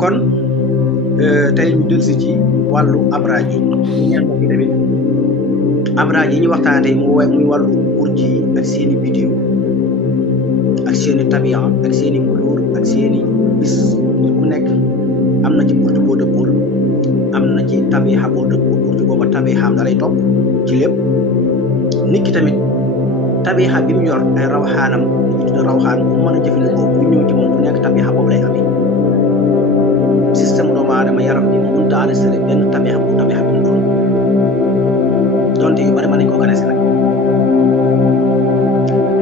kon tey ñu dellusi ci wàllu abraaj yi ñu ñaan ko fi tamit abraaj yi ñu waxtaane tey muy wàllu burj yi ak seeni biddiw ak seeni tabiya ak seeni couleur ak seeni bis nit ku nekk am na ci burj boo dëppool am na ci tabiya boo dëppool burj booba tabiyaam da lay topp ci lépp nit ki tamit tabiya bi mu yor ay rawxaanam li ñu tudd rawxaan bu mën a jëfandikoo bu ñëw ci moom bu nekk tabiya boobu lay amee système doomu aadama yaram bi mënut a arrêté benn tabiya bi mu doon donte yu bari mën nañ ko organiser nag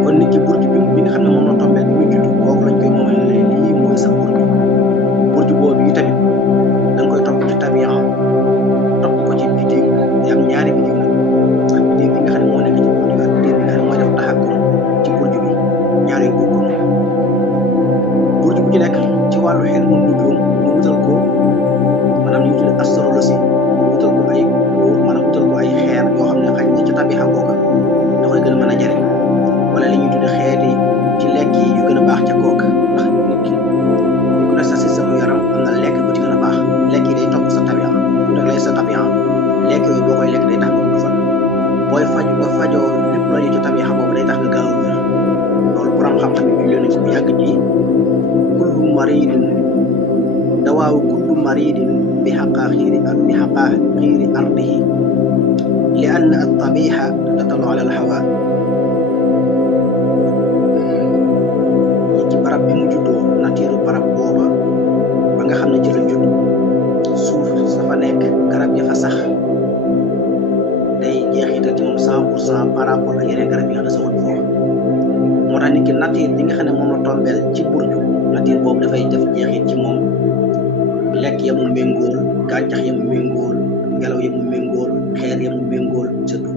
kon nit ki burj bi nga xam ne moom la tombeel bi muy judd kooku lañ koy moomale lii mooy sa burj boobu yi tamit da nga koy topp ci tabiya topp ko ci biddiw di am ñaari biddiw nag ak biddiw bi nga xam ne moo nekk ci burj bi ak biddiw bi nga xam ne mooy def taxakum ci burj bi ñaari bokkul burj bu ci nekk ci wàllu xel mu nujum ñu wutal ko maanaam ñu wutal astrologie ñu wutal ko ay maanaam wutal ko ay xeer yoo xam ne xañ na ci tabixa kooka da koy gën a mën a jariñ wala li ñuy tudde xeeti ci lekk yi yu gën a baax ca kooka ndax nit ki ñu ko def sa système yaram am na lekk bu ci gën a baax lekk yi day topp sa tabixa bu rek lay sa tabixa lekk yooyu boo koy lekk day tax nga gudd fan booy faju nga fajoo lépp la ñu ci tabixa boobu day tax nga gaaw a wér loolu borom xam-xam yi nañ ko bu yàgg ci kullu maridin dawaawu kullu maridin bi xaqaaxiiri ardihi li ann at-tabiha tatalu ala al-hawa ci barab bi mu juddoo natiiru barab booba ba nga xam ne ci la judd suuf dafa nekk garab ya fa sax day jeexital ci moom 100% par rapport ak yeneen garab yi nga xam ne saxul foofu moo tax nit ki natiir bi nga xam ne moom la tombeel ci burju natiir boobu dafay def jeexit ci moom lekk ya mu méngool gàncax ya mu méngool ngelaw ya mu méngool xeer ya mu méngool surtout